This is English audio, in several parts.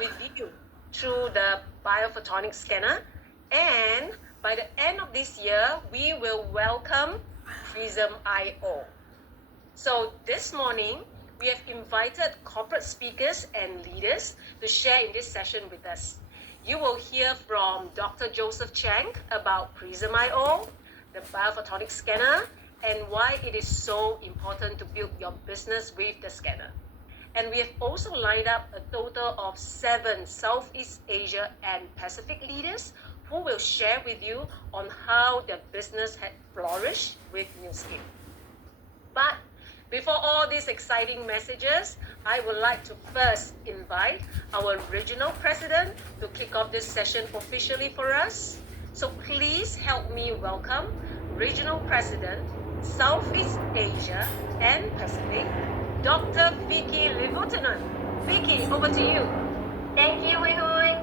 with you through the biophotonic scanner. And by the end of this year, we will welcome Prysm IO. So this morning, we have invited corporate speakers and leaders to share in this session with us. You will hear from Dr. Joseph Chang about Prysm IO, the biophotonic scanner, and why it is so important to build your business with the scanner. And we have also lined up a total of 7 Southeast Asia and Pacific leaders who will share with you on how their business had flourished with Nu Skin. But before all these exciting messages, I would like to first invite our regional president to kick off this session officially for us. So please help me welcome Regional President, Southeast Asia and Pacific, Dr. Vicky Livutinen. Vicky, over to you. Thank you, Hui Hui.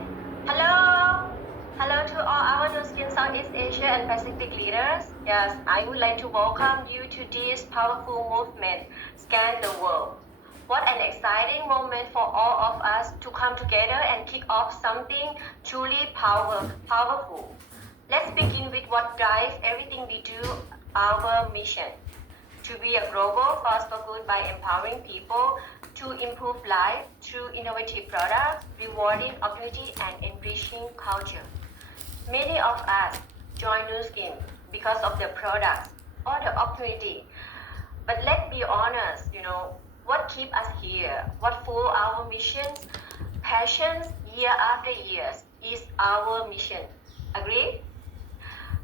Hello. Hello to all our Nu Skin Southeast Asia and Pacific leaders. Yes, I would like to welcome you to this powerful movement, Scan the World. What an exciting moment for all of us to come together and kick off something truly powerful. Let's begin with what drives everything we do, our mission. To be a global force for good by empowering people to improve life through innovative products, rewarding opportunity, and enriching culture. Many of us join Nu Skin because of the products or the opportunity. But let's be honest, what keeps us here, what fuels our missions, passions year after year is our mission. Agree?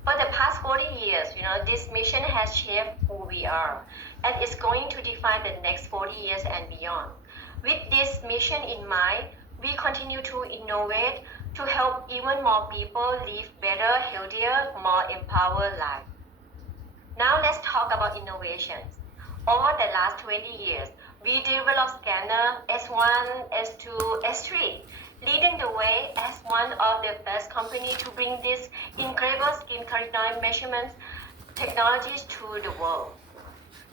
For the past 40 years, this mission has shaped who we are, and it's going to define the next 40 years and beyond. With this mission in mind, we continue to innovate to help even more people live better, healthier, more empowered lives. Now let's talk about innovations. Over the last 20 years, we developed scanner S1, S2, S3, leading the way as one of the first companies to bring this incredible skin carotenoid measurement technologies to the world.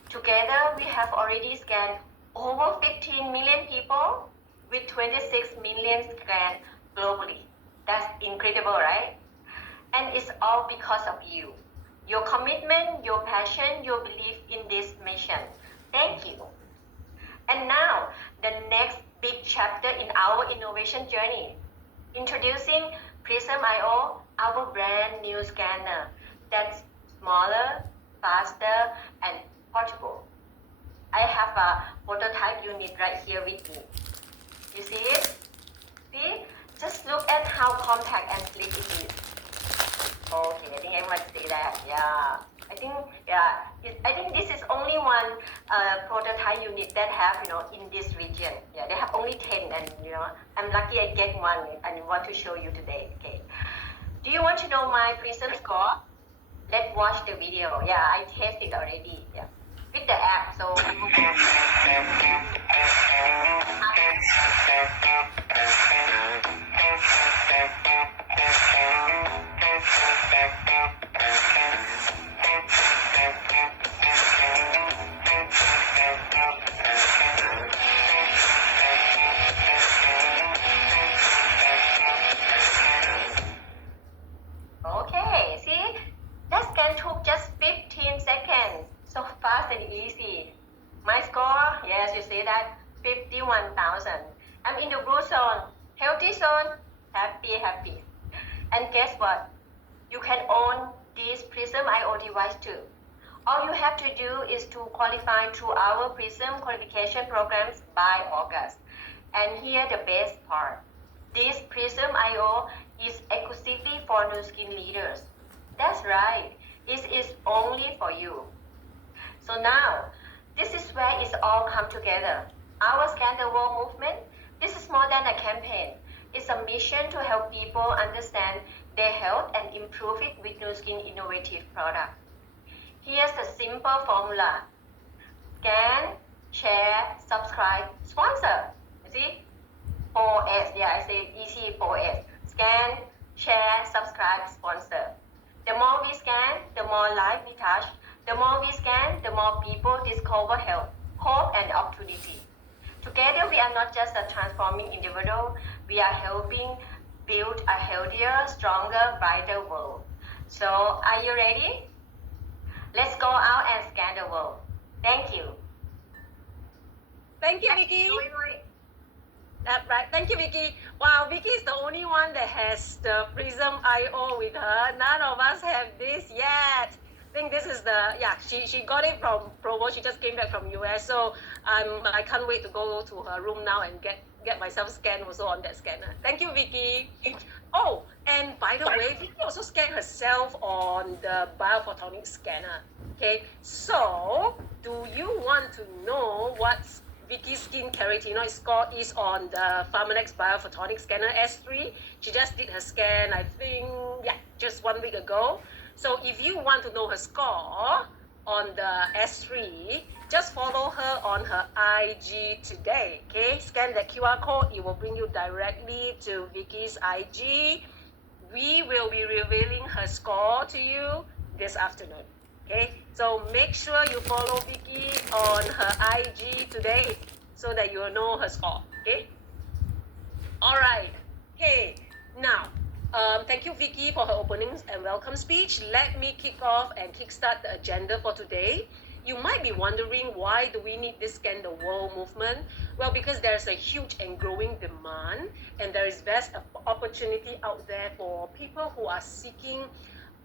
Together, we have already scanned over 15 million people with 26 million scans globally. That's incredible, right? And it's all because of you. Your commitment, your passion, your belief in this mission. Thank you. And now, the next big chapter in our innovation journey. Introducing Prysm IO, our brand new scanner that's smaller, faster, and portable. I have a prototype unit right here with me. You see it? See? Just look at how compact and sleek it is. Okay, I think everyone see that. Yeah. I think this is only one prototype unit that have, in this region. Yeah, they have only 10, and I'm lucky I get one and want to show you today. Okay. Do you want to know my Prysm score? Let's watch the video. Yeah, I tested already. Yeah, with the app. So. Okay, see, that scan took just 15 seconds. So fast and easy. My score, yes, you see that, 51,000. I'm in the blue zone, healthy zone, happy. And guess what? You can own this Prysm IO device too. All you have to do is to qualify through our Prysm qualification programs by August. And here the best part. This Prysm IO is exclusively for Nu Skin leaders. That's right. It is only for you. So now, this is where it's all come together. Our Scan the World movement, this is more than a campaign. It's a mission to help people understand their health and improve it with Nu Skin innovative products. Here's the simple formula. Scan, share, subscribe, sponsor. You see? 4S. Yeah, I say easy 4S. Scan, share, subscribe, sponsor. The more we scan, the more life we touch. The more we scan, the more people discover health, hope, and opportunity. Together, we are not just a transforming individual, we are helping build a healthier, stronger, brighter world. So, are you ready? Let's go out and scan the world. Thank you. Thank you, Vicky. Right. Thank you, Vicky. Wow, Vicky is the only one that has the Prysm IO with her. None of us have this yet. I think this is the, yeah, she got it from Provo. She just came back from US. So I can't wait to go to her room now and get myself scanned also on that scanner. Thank you, Vicky. Oh, and by the way, Vicky also scanned herself on the biophotonic scanner. Okay, so do you want to know what's Vicky's skin carotenoid score is on the Pharmanex Biophotonic Scanner S3. She just did her scan, I think, yeah, just 1 week ago. So if you want to know her score on the S3, just follow her on her IG today, okay? Scan that QR code, it will bring you directly to Vicky's IG. We will be revealing her score to you this afternoon. Okay, so make sure you follow Vicky on her IG today so that you will know her score. Okay. All right. Okay. Now, thank you, Vicky, for her openings and welcome speech. Let me kick off and kickstart the agenda for today. You might be wondering, why do we need this Scan the World movement? Well, because there's a huge and growing demand, and there is vast opportunity out there for people who are seeking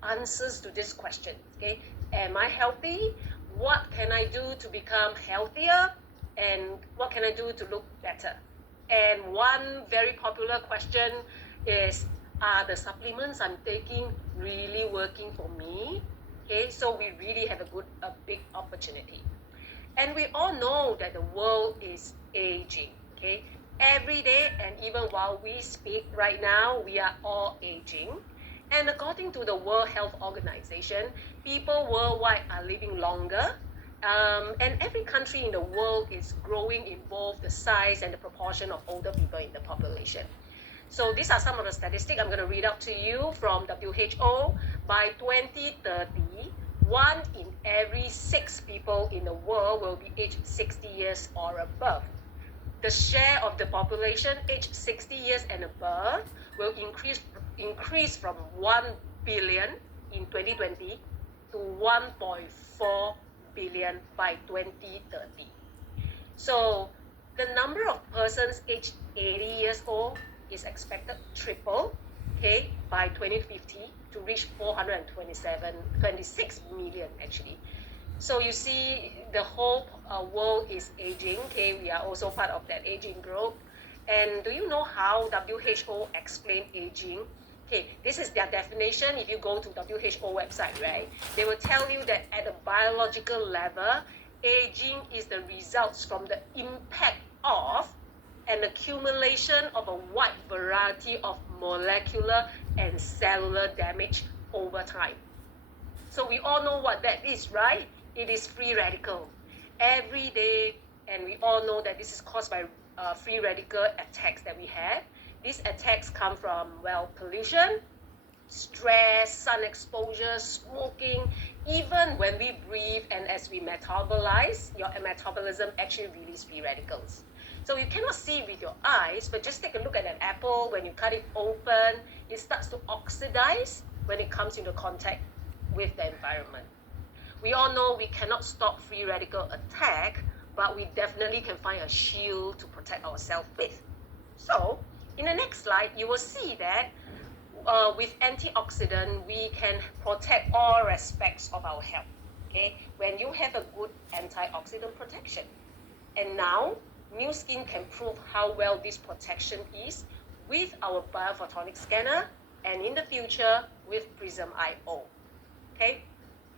answers to this question. Okay, am I healthy? What can I do to become healthier? And what can I do to look better? And one very popular question is, are the supplements I'm taking really working for me? Okay, so we really have a big opportunity. And we all know that the world is aging. Okay, every day, and even while we speak right now, we are all aging. And according to the World Health Organization, people worldwide are living longer. And every country in the world is growing in both the size and the proportion of older people in the population. So these are some of the statistics I'm going to read out to you from WHO. By 2030, 1 in every 6 people in the world will be aged 60 years or above. The share of the population aged 60 years and above will increase from 1 billion in 2020 to 1.4 billion by 2030. So the number of persons aged 80 years old is expected to triple, okay, by 2050 to reach 426 million actually. So you see, the whole world is aging, okay, we are also part of that aging group. And do you know how WHO explain aging? Okay, this is their definition. If you go to WHO website, right, they will tell you that at a biological level, aging is the results from the impact of an accumulation of a wide variety of molecular and cellular damage over time. So we all know what that is, right? It is free radical. Every day, and we all know that this is caused by free radical attacks that we have. These attacks come from, well, pollution, stress, sun exposure, smoking. Even when we breathe and as we metabolize, your metabolism actually releases free radicals. So you cannot see with your eyes, but just take a look at an apple. When you cut it open, it starts to oxidize when it comes into contact with the environment. We all know we cannot stop free radical attack, but we definitely can find a shield to protect ourselves with. So in the next slide, you will see that with antioxidant, we can protect all aspects of our health. Okay, when you have a good antioxidant protection. And now, Nu Skin can prove how well this protection is with our biophotonic scanner, and in the future with Prysm IO. Okay,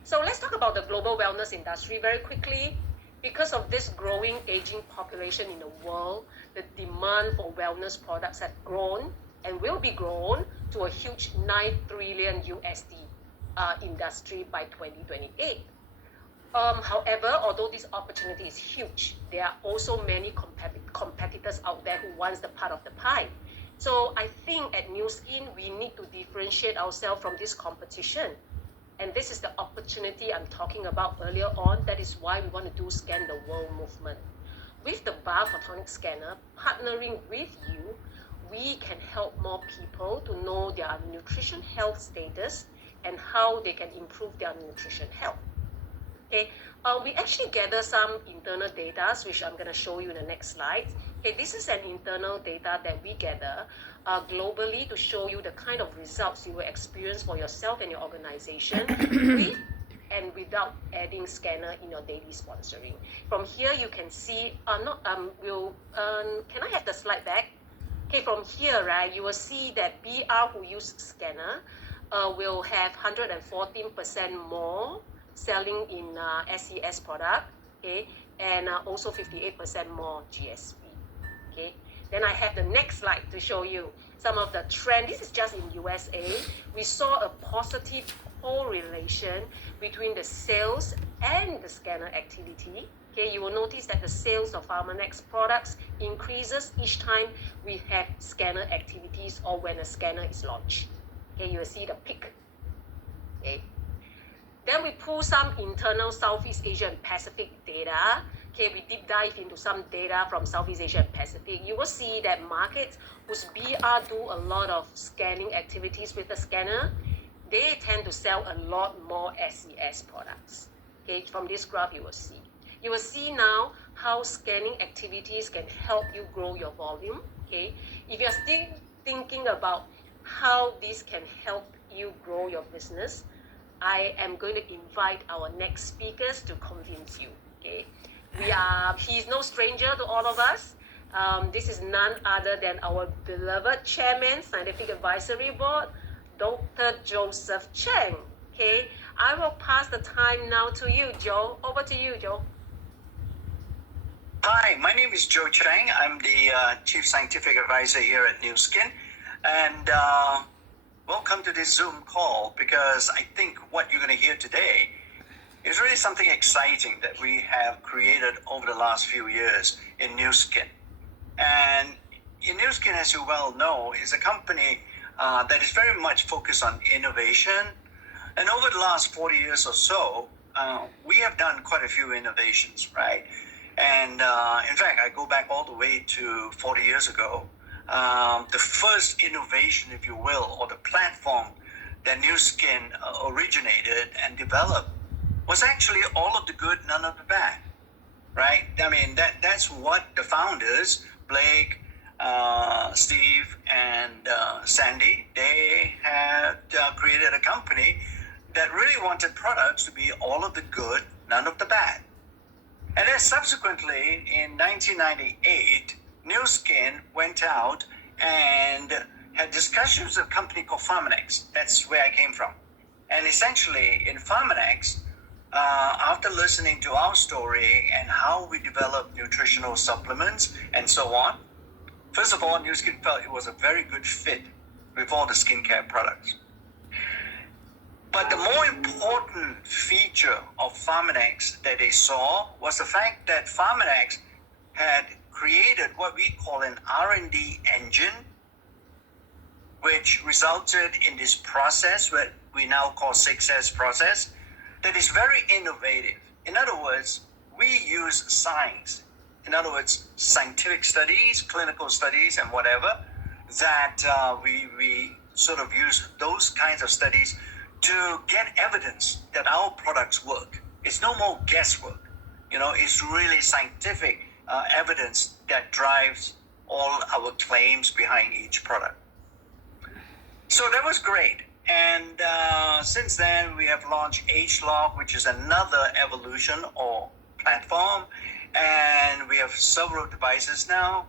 so let's talk about the global wellness industry very quickly. Because of this growing aging population in the world, the demand for wellness products have grown and will be grown to a huge 9 trillion USD industry by 2028. However, although this opportunity is huge, there are also many competitors out there who wants the part of the pie. So I think at Nu Skin, we need to differentiate ourselves from this competition. And this is the opportunity I'm talking about earlier on. That is why we want to do Scan the World movement. With the biophotonic scanner, partnering with you, we can help more people to know their nutrition health status and how they can improve their nutrition health. Okay, we actually gather some internal data, which I'm going to show you in the next slide. Okay, this is an internal data that we gather globally to show you the kind of results you will experience for yourself and your organization with and without adding scanner in your daily sponsoring. From here, you can see, can I have the slide back? Okay, from here, right, you will see that BR who use scanner will have 114% more selling in SES product, okay, and also 58% more GSP, okay. Then I have the next slide to show you some of the trend. This is just in USA. We saw a positive correlation between the sales and the scanner activity. Okay, you will notice that the sales of Pharmanex products increases each time we have scanner activities or when a scanner is launched. Okay, you will see the peak. Okay. Then we pull some internal Southeast Asia and Pacific data. Okay, we deep dive into some data from Southeast Asia and Pacific. You will see that markets whose BR do a lot of scanning activities with the scanner, they tend to sell a lot more SES products. Okay, from this graph you will see. You will see now how scanning activities can help you grow your volume. Okay, if you're still thinking about how this can help you grow your business, I am going to invite our next speakers to convince you. Okay, he's no stranger to all of us. This is none other than our beloved Chairman, Scientific Advisory Board, Dr. Joseph Cheng. Okay, I will pass the time now to you, Joe. Over to you, Joe. Hi, my name is Joe Cheng. I'm the Chief Scientific Advisor here at Nu Skin. And welcome to this Zoom call, because I think what you're going to hear today is really something exciting that we have created over the last few years in Nu Skin. And Nu Skin, as you well know, is a company that is very much focused on innovation. And over the last 40 years or so, we have done quite a few innovations, right? And in fact, I go back all the way to 40 years ago. The first innovation, if you will, or the platform that Nu Skin originated and developed was actually all of the good, none of the bad, right? I mean, that's what the founders, Blake, Steve, and Sandy, they had created a company that really wanted products to be all of the good, none of the bad. And then subsequently, in 1998, Nu Skin went out and had discussions with a company called Pharmanex. That's where I came from. And essentially, in Pharmanex, after listening to our story and how we develop nutritional supplements and so on, first of all, Nu Skin felt it was a very good fit with all the skincare products. But the more important feature of Pharmanex that they saw was the fact that Pharmanex had created what we call an R&D engine, which resulted in this process, what we now call 6S process, that is very innovative. In other words, we use science. In other words, scientific studies, clinical studies, and whatever, that we sort of use those kinds of studies to get evidence that our products work. It's no more guesswork. You know, it's really scientific evidence that drives all our claims behind each product. So that was great. And since then, we have launched ageLOC, which is another evolution or platform. And we have several devices now.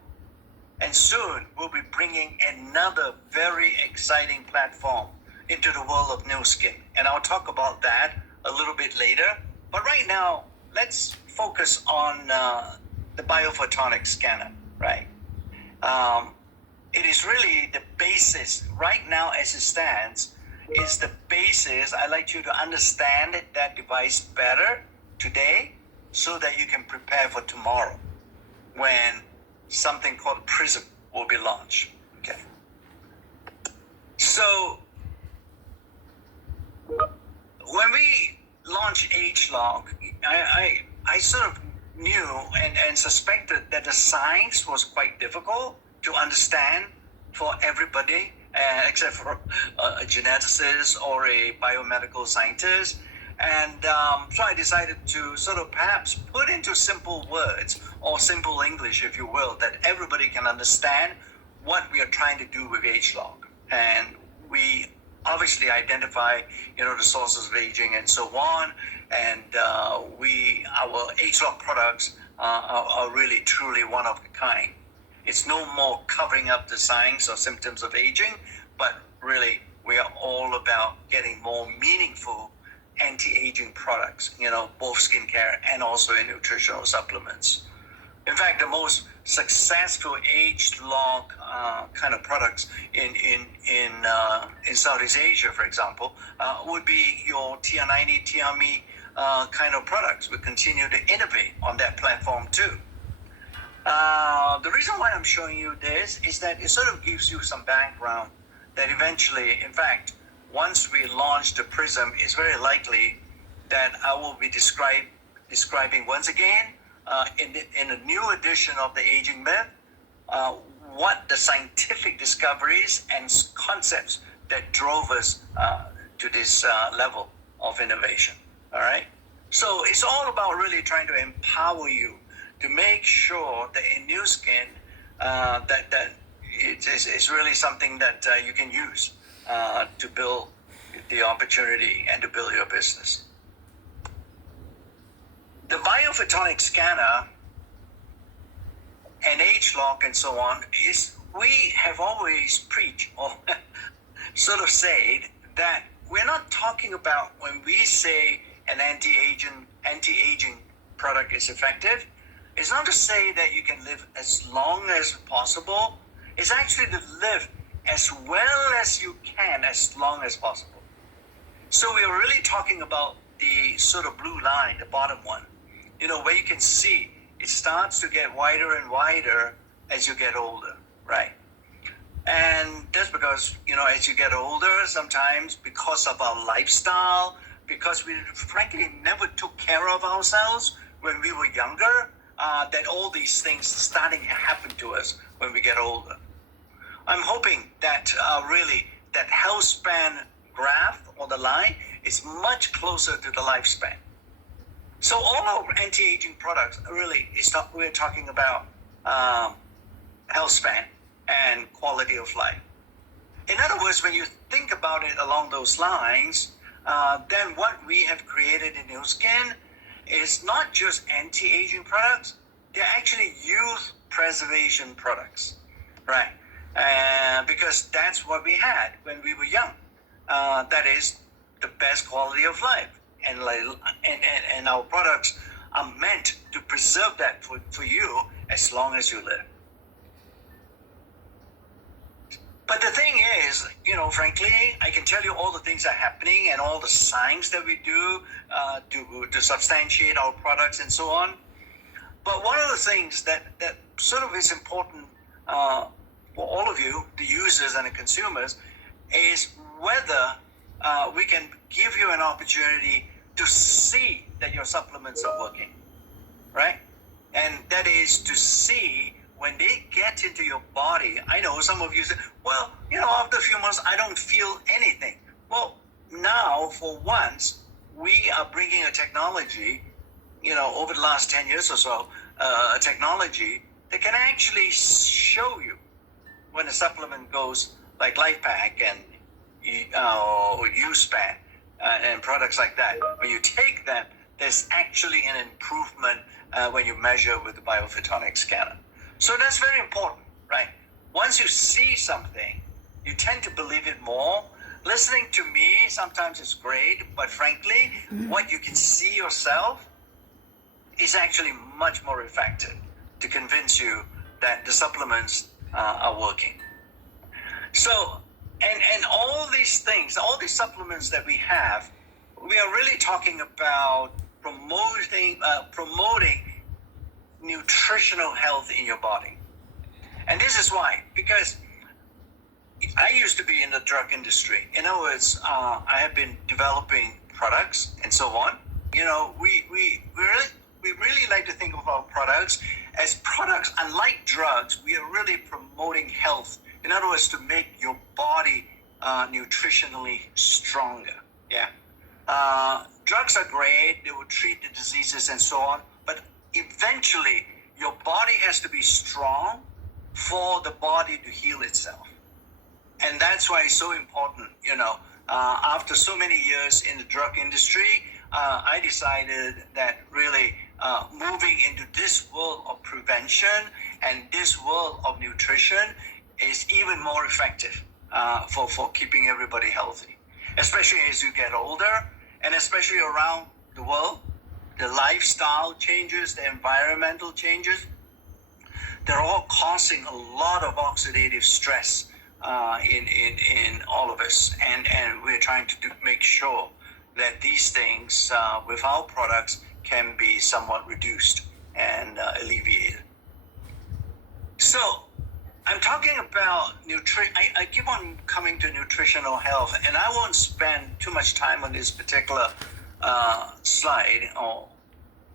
And soon, we'll be bringing another very exciting platform into the world of Nu Skin. And I'll talk about that a little bit later. But right now, let's focus on the biophotonic scanner, right? It is really the basis right now as it stands, is the basis. I'd like you to understand that device better today so that you can prepare for tomorrow when something called Prysm will be launched, okay? So when we launched ageLOC, I sort of knew and suspected that the science was quite difficult to understand for everybody, except for a geneticist or a biomedical scientist. And so I decided to sort of perhaps put into simple words or simple English, if you will, that everybody can understand what we are trying to do with age-lock. And we obviously identify, the sources of aging and so on. And our age-lock products are really, truly one of a kind. It's no more covering up the signs or symptoms of aging, but really we are all about getting more meaningful anti-aging products, both skincare and also in nutritional supplements. In fact, the most successful age-lock kind of products in Southeast Asia, for example, would be your TR90, TRMe kind of products. We continue to innovate on that platform too. The reason why I'm showing you this is that it sort of gives you some background that eventually, in fact, once we launch the Prysm, it's very likely that I will be describing once again in a new edition of the Aging Myth what the scientific discoveries and concepts that drove us to this level of innovation. All right? So it's all about really trying to empower you to make sure that in New Skin that it's really something that you can use to build the opportunity and to build your business. The biophotonic scanner and age-lock and so on we have always preached or sort of said that we're not talking about when we say an anti-aging product is effective. It's not to say that you can live as long as possible. It's actually to live as well as you can as long as possible. So we are really talking about the sort of blue line, the bottom one, where you can see it starts to get wider and wider as you get older, right? And that's because, as you get older, sometimes because of our lifestyle, because we frankly never took care of ourselves when we were younger, that all these things starting to happen to us when we get older. I'm hoping that really that health span graph or the line is much closer to the lifespan. So all our anti-aging products really we're talking about health span and quality of life. In other words, when you think about it along those lines, then what we have created in New Skin is not just anti-aging products, they're actually youth preservation products, right? Because that's what we had when we were young. That is the best quality of life. And our products are meant to preserve that for you as long as you live. But the thing is, frankly, I can tell you all the things that are happening and all the science that we do to substantiate our products and so on. But one of the things that sort of is important for all of you, the users and the consumers, is whether we can give you an opportunity to see that your supplements are working, right? And that is to see when they get into your body. I know some of you say, well, after a few months, I don't feel anything. Well, now, for once, we are bringing a technology, over the last 10 years or so, a technology that can actually show you when a supplement goes like LifePack and U-Span and products like that. When you take them, there's actually an improvement when you measure with the biophotonic scanner. So that's very important, right? Once you see something, you tend to believe it more. Listening to me sometimes is great, but frankly, what you can see yourself is actually much more effective to convince you that the supplements are working. So, and all these things, all these supplements that we have, we are really talking about promoting nutritional health in your body. And this is why, because I used to be in the drug industry. In other words, I have been developing products and so on. We really like to think of our products as products. Unlike drugs, we are really promoting health In other words, to make your body nutritionally stronger. Yeah. Drugs are great. They will treat the diseases and so on. But eventually, your body has to be strong for the body to heal itself. And that's why it's so important, after so many years in the drug industry, I decided that really moving into this world of prevention and this world of nutrition is even more effective for keeping everybody healthy, especially as you get older and especially around the world. The lifestyle changes, the environmental changes, they're all causing a lot of oxidative stress in all of us, and we're trying to make sure that these things with our products can be somewhat reduced and alleviated. So I'm talking about nutrition. I keep on coming to nutritional health, and I won't spend too much time on this particular slide or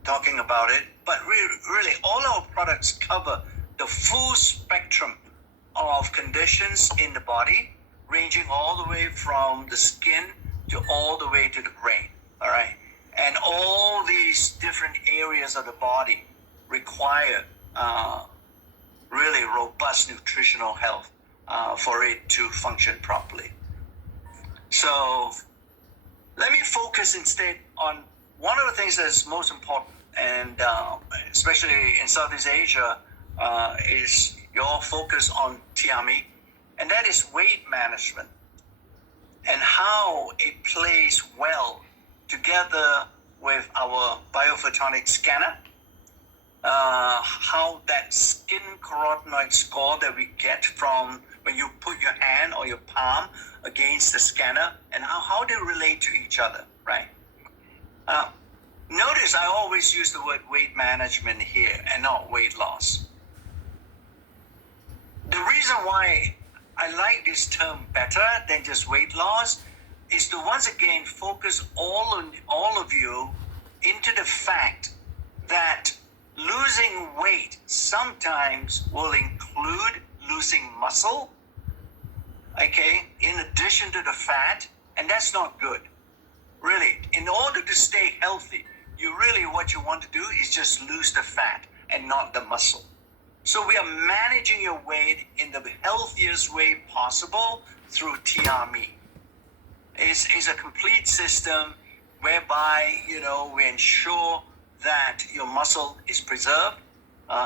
talking about it, but really all our products cover the full spectrum of conditions in the body, ranging all the way from the skin to all the way to the brain. All right, and all these different areas of the body require really robust nutritional health for it to function properly. So let me focus instead on one of the things that's most important, and especially in Southeast Asia, is your focus on TME, and that is weight management and how it plays well together with our biophotonic scanner, how that skin carotenoid score that we get from when you put your hand or your palm against the scanner, and how they relate to each other, right? Notice I always use the word weight management here and not weight loss. The reason why I like this term better than just weight loss is to once again focus all of you into the fact that losing weight sometimes will include losing muscle, okay, in addition to the fat, and that's not good. Really, in order to stay healthy, what you want to do is just lose the fat and not the muscle. So we are managing your weight in the healthiest way possible through TRME. It's a complete system whereby, we ensure that your muscle is preserved,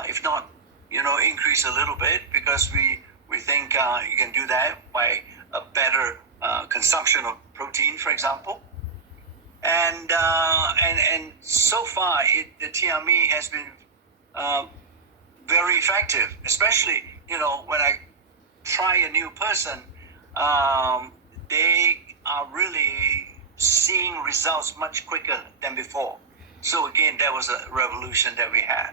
if not, increase a little bit, because we think you can do that by a better consumption of protein, for example. And so far, the TRME has been very effective, especially, when I try a new person, they are really seeing results much quicker than before. So again, that was a revolution that we had.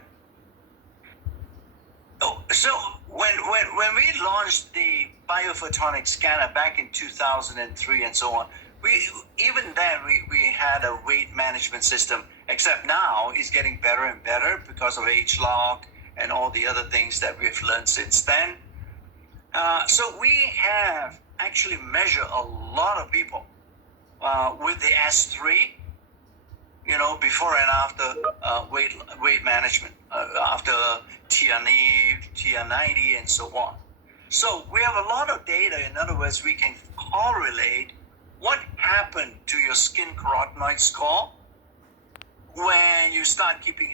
Oh, so when we launched the biophotonic scanner back in 2003 and so on, even then we had a weight management system, except now it's getting better and better because of age lock and all the other things that we've learned since then. So we have actually measured a lot of people with the S3, before and after weight management, after TRNE, TR90, and so on. So we have a lot of data. In other words, we can correlate what happened to your skin carotenoid score when you start keeping